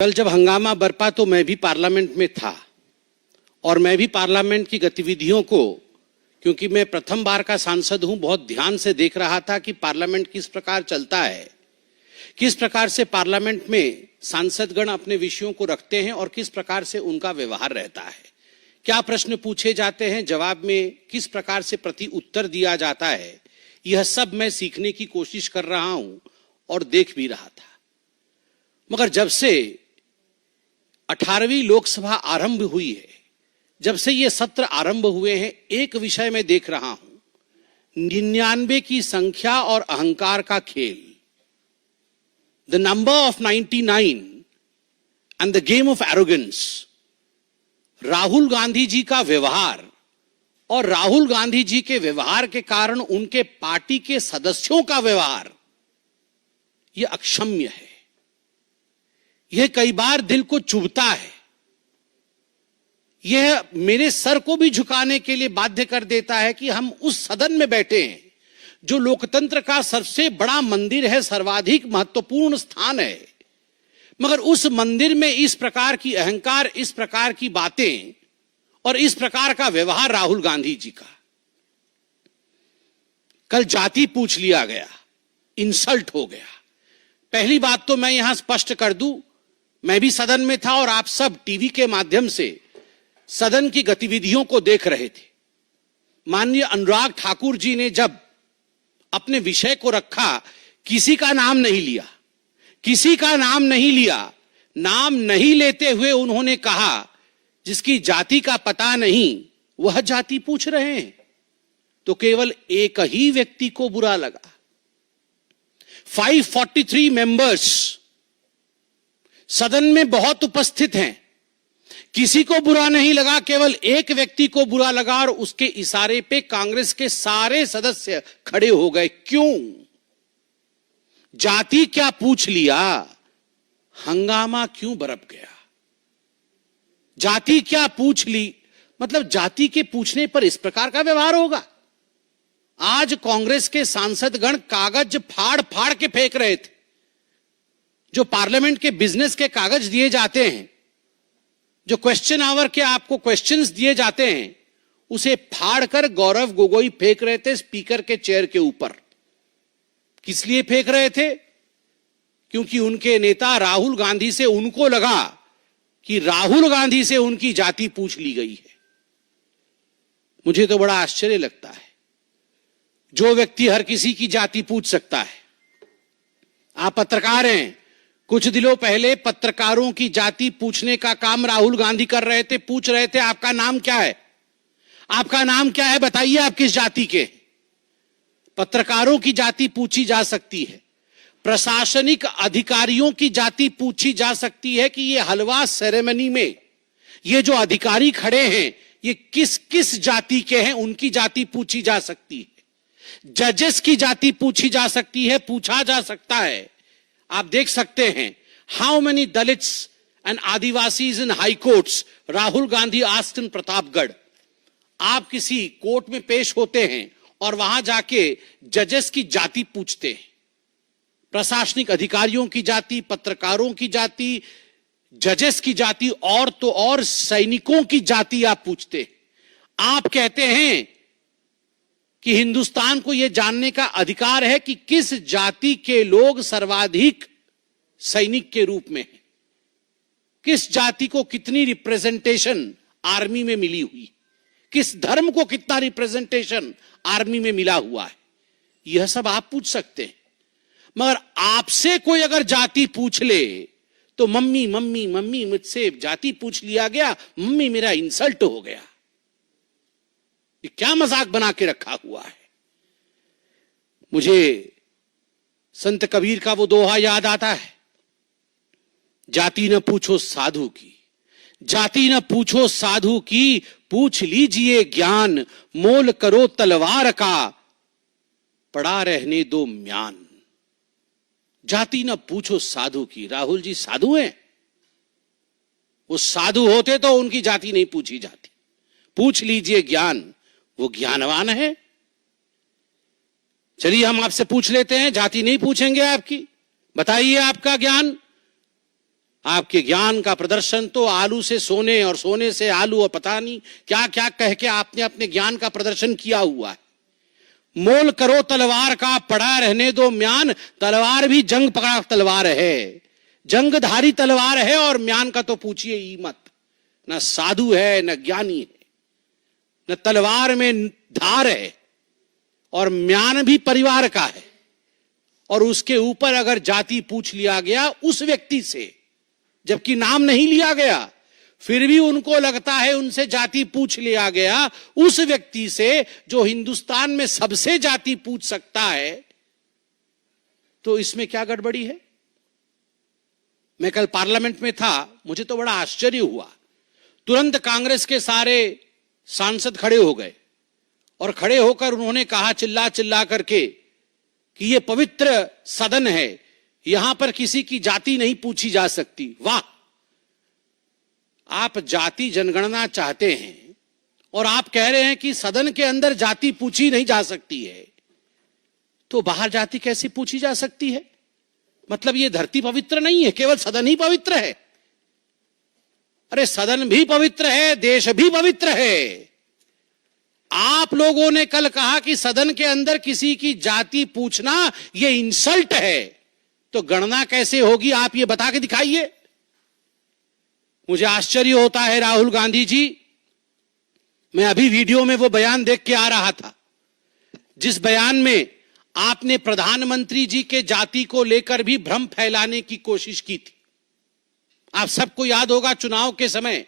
कल जब हंगामा बरपा तो मैं भी पार्लियामेंट में था और मैं भी पार्लियामेंट की गतिविधियों को, क्योंकि मैं प्रथम बार का सांसद हूं, बहुत ध्यान से देख रहा था कि पार्लियामेंट किस प्रकार चलता है, किस प्रकार से पार्लियामेंट में सांसदगण अपने विषयों को रखते हैं और किस प्रकार से उनका व्यवहार रहता है, क्या प्रश्न पूछे जाते हैं, जवाब में किस प्रकार से प्रति उत्तर दिया जाता है। यह सब मैं सीखने की कोशिश कर रहा हूं और देख भी रहा था। मगर जब से 18वीं लोकसभा आरंभ हुई है, जब से ये सत्र आरंभ हुए हैं, एक विषय में देख रहा हूं, 99 की संख्या और अहंकार का खेल। The number of 99 and the game of arrogance. Rahul Gandhi ji का व्यवहार और राहुल गांधी जी के व्यवहार के कारण उनके पार्टी के सदस्यों का व्यवहार, यह अक्षम्य है। यह कई बार दिल को चुभता है। यह मेरे सर को भी झुकाने के लिए बाध्य कर देता है कि हम उस सदन में बैठे हैं जो लोकतंत्र का सबसे बड़ा मंदिर है, सर्वाधिक महत्वपूर्ण स्थान है, मगर उस मंदिर में इस प्रकार की अहंकार, इस प्रकार की बातें और इस प्रकार का व्यवहार राहुल गांधी जी का। कल जाति पूछ लिया गया, इंसल्ट हो गया। पहली बात तो मैं यहां स्पष्ट कर दूं, मैं भी सदन में था और आप सब टीवी के माध्यम से सदन की गतिविधियों को देख रहे थे। माननीय अनुराग ठाकुर जी ने जब अपने विषय को रखा, किसी का नाम नहीं लिया, किसी का नाम नहीं लिया। नाम नहीं लेते हुए उन्होंने कहा, जिसकी जाति का पता नहीं वह जाति पूछ रहे हैं। तो केवल एक ही व्यक्ति को बुरा लगा। 543 मेंबर्स सदन में बहुत उपस्थित हैं, किसी को बुरा नहीं लगा, केवल एक व्यक्ति को बुरा लगा और उसके इशारे पे कांग्रेस के सारे सदस्य खड़े हो गए। क्यों? जाति क्या पूछ लिया, हंगामा क्यों बरप गया? जाति क्या पूछ ली, मतलब जाति के पूछने पर इस प्रकार का व्यवहार होगा? आज कांग्रेस के सांसदगण कागज फाड़ फाड़ के फेंक रहे थे। जो पार्लियामेंट के बिजनेस के कागज दिए जाते हैं, जो क्वेश्चन आवर के आपको क्वेश्चंस दिए जाते हैं, उसे फाड़कर गौरव गोगोई फेंक रहे थे स्पीकर के चेयर के ऊपर। किस लिए फेंक रहे थे? क्योंकि उनके नेता राहुल गांधी से उनको लगा कि राहुल गांधी से उनकी जाति पूछ ली गई है। मुझे तो बड़ा आश्चर्य लगता है, जो व्यक्ति हर किसी की जाति पूछ सकता है। आप पत्रकार हैं, कुछ दिनों पहले पत्रकारों की जाति पूछने का काम राहुल गांधी कर रहे थे। पूछ रहे थे, आपका नाम क्या है, आपका नाम क्या है, बताइए आप किस जाति के। पत्रकारों की जाति पूछी जा सकती है, प्रशासनिक अधिकारियों की जाति पूछी जा सकती है कि ये हलवा सेरेमनी में ये जो अधिकारी खड़े हैं ये किस किस जाति के हैं, उनकी जाति पूछी जा सकती है। जजेस की जाति पूछी जा सकती है, पूछा जा सकता है। आप देख सकते हैं, how many Dalits and Adivasis in high courts Rahul Gandhi asked in Pratapgarh. आप किसी कोर्ट में पेश होते हैं और वहां जाके जजेस की जाति पूछते हैं, प्रशासनिक अधिकारियों की जाति, पत्रकारों की जाति, जजेस की जाति, और तो और सैनिकों की जाति आप पूछते हैं। आप कहते हैं कि हिंदुस्तान को यह जानने का अधिकार है कि किस जाति के लोग सर्वाधिक सैनिक के रूप में हैं, किस जाति को कितनी रिप्रेजेंटेशन आर्मी में मिली हुई, किस धर्म को कितना रिप्रेजेंटेशन आर्मी में मिला हुआ है। यह सब आप पूछ सकते हैं। मगर आपसे कोई अगर जाति पूछ ले तो मम्मी मम्मी मम्मी, मुझसे जाति पूछ लिया गया, मम्मी मेरा इंसल्ट हो गया। ये क्या मजाक बना के रखा हुआ है? मुझे संत कबीर का वो दोहा याद आता है, जाति न पूछो साधु की, जाति न पूछो साधु की, पूछ लीजिए ज्ञान, मोल करो तलवार का, पड़ा रहने दो म्यान। जाति न पूछो साधु की। राहुल जी साधु हैं? वो साधु होते तो उनकी जाति नहीं पूछी जाती। पूछ लीजिए ज्ञान, वो ज्ञानवान है। चलिए हम आपसे पूछ लेते हैं, जाति नहीं पूछेंगे आपकी, बताइए आपका ज्ञान। आपके ज्ञान का प्रदर्शन तो आलू से सोने और सोने से आलू और पता नहीं क्या क्या कह के आपने अपने ज्ञान का प्रदर्शन किया हुआ है। मोल करो तलवार का, पड़ा रहने दो म्यान, तलवार भी जंग पकड़ा तलवार है, जंगधारी तलवार है, और म्यान का तो पूछिए ही मत। न साधु है, न ज्ञानी है, न तलवार में धार है, और म्यान भी परिवार का है। और उसके ऊपर अगर जाति पूछ लिया गया उस व्यक्ति से, जबकि नाम नहीं लिया गया, फिर भी उनको लगता है उनसे जाति पूछ लिया गया, उस व्यक्ति से जो हिंदुस्तान में सबसे जाति पूछ सकता है, तो इसमें क्या गड़बड़ी है? मैं कल पार्लियामेंट में था, मुझे तो बड़ा आश्चर्य हुआ। तुरंत कांग्रेस के सारे सांसद खड़े हो गए और खड़े होकर उन्होंने कहा चिल्ला चिल्ला करके कि ये पवित्र सदन है, यहां पर किसी की जाति नहीं पूछी जा सकती। वाह! आप जाति जनगणना चाहते हैं और आप कह रहे हैं कि सदन के अंदर जाति पूछी नहीं जा सकती है, तो बाहर जाति कैसे पूछी जा सकती है? मतलब ये धरती पवित्र नहीं है, केवल सदन ही पवित्र है? अरे सदन भी पवित्र है, देश भी पवित्र है। आप लोगों ने कल कहा कि सदन के अंदर किसी की जाति पूछना ये इंसल्ट है, तो गणना कैसे होगी आप ये बता के दिखाइए। मुझे आश्चर्य होता है राहुल गांधी जी, मैं अभी वीडियो में वो बयान देख के आ रहा था जिस बयान में आपने प्रधानमंत्री जी के जाति को लेकर भी भ्रम फैलाने की कोशिश की थी। आप सबको याद होगा चुनाव के समय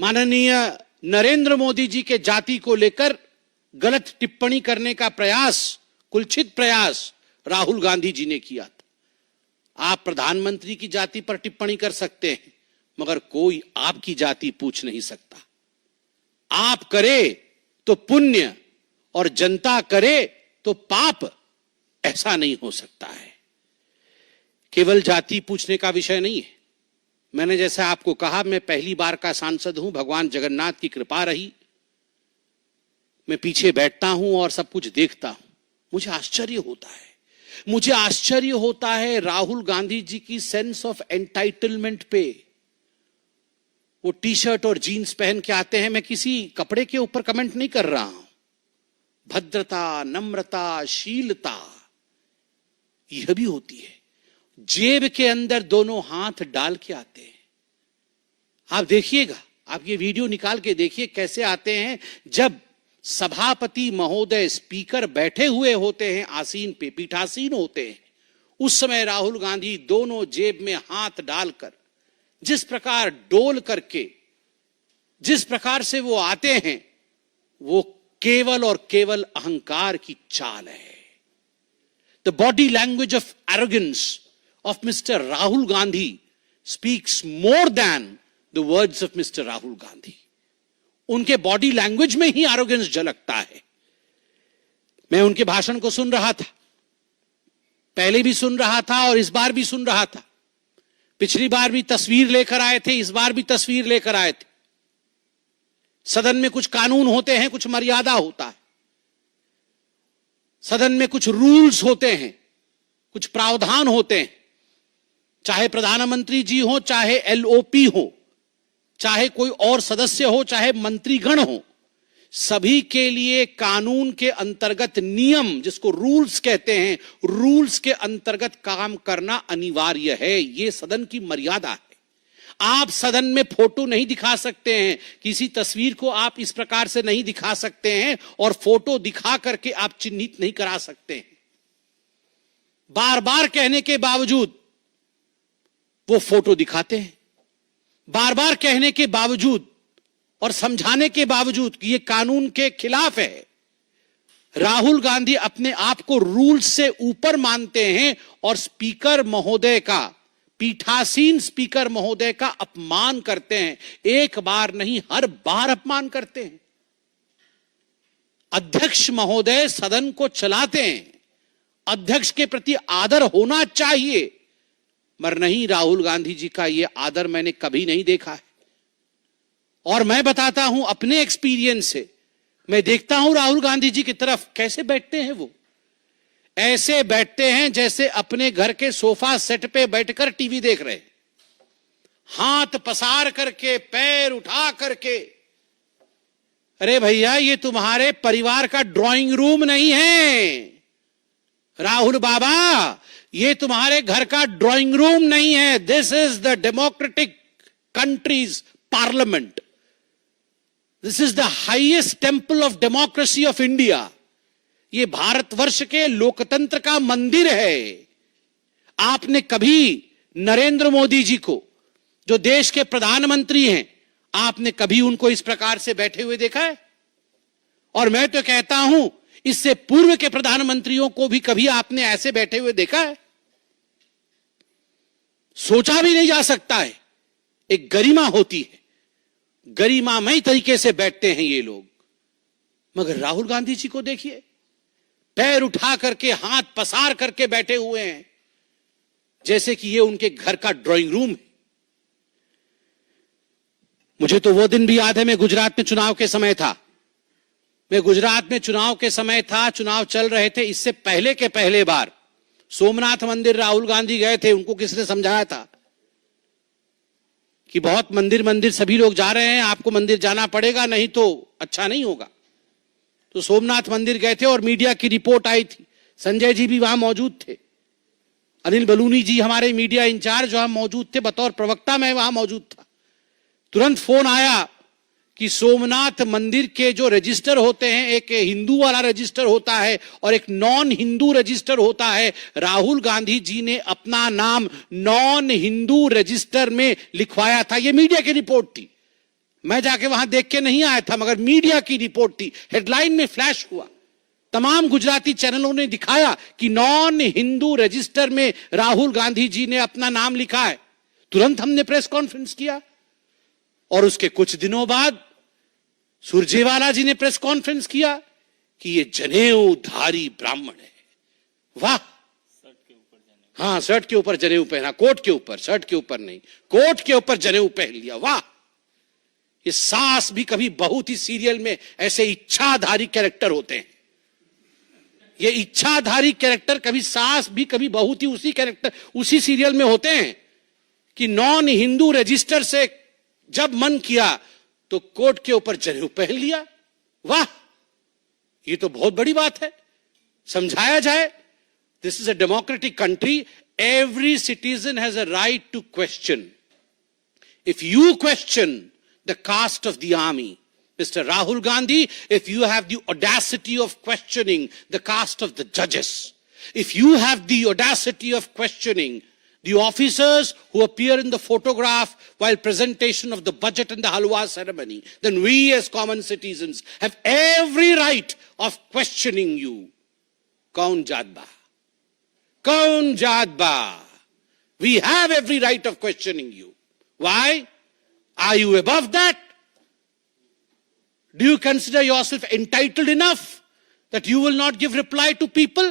माननीय नरेंद्र मोदी जी के जाति को लेकर गलत टिप्पणी करने का प्रयास, कुलसित प्रयास राहुल गांधी जी ने किया था। आप प्रधानमंत्री की जाति पर टिप्पणी कर सकते हैं, मगर कोई आपकी जाति पूछ नहीं सकता। आप करे तो पुण्य और जनता करे तो पाप, ऐसा नहीं हो सकता है। केवल जाति पूछने का विषय नहीं है। मैंने जैसा आपको कहा, मैं पहली बार का सांसद हूं, भगवान जगन्नाथ की कृपा रही। मैं पीछे बैठता हूं और सब कुछ देखता हूं, मुझे आश्चर्य होता है। मुझे आश्चर्य होता है राहुल गांधी जी की सेंस ऑफ एंटाइटलमेंट पे। वो टी शर्ट और जीन्स पहन के आते हैं, मैं किसी कपड़े के ऊपर कमेंट नहीं कर रहा हूं। भद्रता, नम्रता, शीलता यह भी होती है। जेब के अंदर दोनों हाथ डाल के आते हैं। आप देखिएगा, आप ये वीडियो निकाल के देखिए कैसे आते हैं। जब सभापति महोदय, स्पीकर बैठे हुए होते हैं आसीन पे, पीठासीन होते हैं, उस समय राहुल गांधी दोनों जेब में हाथ डालकर जिस प्रकार डोल करके जिस प्रकार से वो आते हैं, वो केवल और केवल अहंकार की चाल है। The body language of arrogance of Mr. Rahul Gandhi speaks more than the words of Mr. Rahul Gandhi. उनके बॉडी लैंग्वेज में ही एरोगेंस झलकता है। मैं उनके भाषण को सुन रहा था, पहले भी सुन रहा था और इस बार भी सुन रहा था। पिछली बार भी तस्वीर लेकर आए थे, इस बार भी तस्वीर लेकर आए थे। सदन में कुछ कानून होते हैं, कुछ मर्यादा होता है। सदन में कुछ रूल्स होते हैं, कुछ प्रावधान होते हैं। चाहे प्रधानमंत्री जी हो, चाहे एलओपी हो, चाहे कोई और सदस्य हो, चाहे मंत्रीगण हो, सभी के लिए कानून के अंतर्गत नियम, जिसको रूल्स कहते हैं, रूल्स के अंतर्गत काम करना अनिवार्य है। यह सदन की मर्यादा है। आप सदन में फोटो नहीं दिखा सकते हैं, किसी तस्वीर को आप इस प्रकार से नहीं दिखा सकते हैं और फोटो दिखा करके आप चिन्हित नहीं करा सकते हैं। बार बार कहने के बावजूद वो फोटो दिखाते हैं। बार बार कहने के बावजूद और समझाने के बावजूद कि ये कानून के खिलाफ है, राहुल गांधी अपने आप को रूल से ऊपर मानते हैं और स्पीकर महोदय का, पीठासीन स्पीकर महोदय का अपमान करते हैं। एक बार नहीं, हर बार अपमान करते हैं। अध्यक्ष महोदय सदन को चलाते हैं, अध्यक्ष के प्रति आदर होना चाहिए, मगर नहीं, राहुल गांधी जी का यह आदर मैंने कभी नहीं देखा है। और मैं बताता हूं अपने एक्सपीरियंस से, मैं देखता हूं राहुल गांधी जी की तरफ कैसे बैठते हैं वो। ऐसे बैठते हैं जैसे अपने घर के सोफा सेट पे बैठकर टीवी देख रहे, हाथ पसार करके, पैर उठा करके। अरे भैया, ये तुम्हारे परिवार का ड्राइंग रूम नहीं है राहुल बाबा, ये तुम्हारे घर का ड्राइंग रूम नहीं है। This is the democratic countries parliament, this is the highest temple of democracy of India. ये भारतवर्ष के लोकतंत्र का मंदिर है। आपने कभी नरेंद्र मोदी जी को, जो देश के प्रधानमंत्री हैं, आपने कभी उनको इस प्रकार से बैठे हुए देखा है? और मैं तो कहता हूं, इससे पूर्व के प्रधानमंत्रियों को भी कभी आपने ऐसे बैठे हुए देखा है? सोचा भी नहीं जा सकता है। एक गरिमा होती है, गरिमामय तरीके से बैठते हैं ये लोग। मगर राहुल गांधी जी को देखिए, पैर उठा करके, हाथ पसार करके बैठे हुए हैं, जैसे कि ये उनके घर का ड्राइंग रूम है। मुझे तो वो दिन भी याद है, मैं गुजरात में चुनाव के समय था। मैं गुजरात में चुनाव के समय था, चुनाव चल रहे थे। इससे पहले के पहले बार सोमनाथ मंदिर राहुल गांधी गए थे। उनको किसने समझाया था कि बहुत मंदिर सभी लोग जा रहे हैं, आपको मंदिर जाना पड़ेगा, नहीं तो अच्छा नहीं होगा। तो सोमनाथ मंदिर गए थे और मीडिया की रिपोर्ट आई थी। संजय जी भी वहां मौजूद थे, अनिल बलूनी जी हमारे मीडिया इंचार्ज वहां मौजूद थे, बतौर प्रवक्ता मैं वहां मौजूद था। तुरंत फोन आया कि सोमनाथ मंदिर के जो रजिस्टर होते हैं, एक हिंदू वाला रजिस्टर होता है और एक नॉन हिंदू रजिस्टर होता है। राहुल गांधी जी ने अपना नाम नॉन हिंदू रजिस्टर में लिखवाया था। यह मीडिया की रिपोर्ट थी, मैं जाके वहां देख के नहीं आया था, मगर मीडिया की रिपोर्ट थी। हेडलाइन में फ्लैश हुआ, तमाम गुजराती चैनलों ने दिखाया कि नॉन हिंदू रजिस्टर में राहुल गांधी जी ने अपना नाम लिखा है। तुरंत हमने प्रेस कॉन्फ्रेंस किया और उसके कुछ दिनों बाद सुरजेवाला जी ने प्रेस कॉन्फ्रेंस किया कि ये जनेऊधारी ब्राह्मण है। वाह, हाँ, शर्ट के ऊपर जनेऊ पहना, कोट के ऊपर, शर्ट के ऊपर नहीं, कोट के ऊपर जनेऊ पहन लिया। वाह, ये सास भी कभी बहुत ही सीरियल में ऐसे इच्छाधारी कैरेक्टर होते हैं। ये इच्छाधारी कैरेक्टर कभी सास भी कभी बहुत ही उसी कैरेक्टर उसी सीरियल में होते हैं कि नॉन हिंदू रजिस्टर से जब मन किया तो कोट के ऊपर जनेऊ पहन लिया। वाह, ये तो बहुत बड़ी बात है, समझाया जाए। This is a democratic country, every citizen has a right to question. If you question the caste of the army, Mr. Rahul Gandhi, if you have the audacity of questioning the caste of the judges, if you have the audacity of questioning the officers who appear in the photograph while presentation of the budget and the halwa ceremony, then we as common citizens have every right of questioning you. Kaun jaat ba? Kaun jaat ba? We have every right of questioning you. Why? Are you above that? Do you consider yourself entitled enough that you will not give reply to people?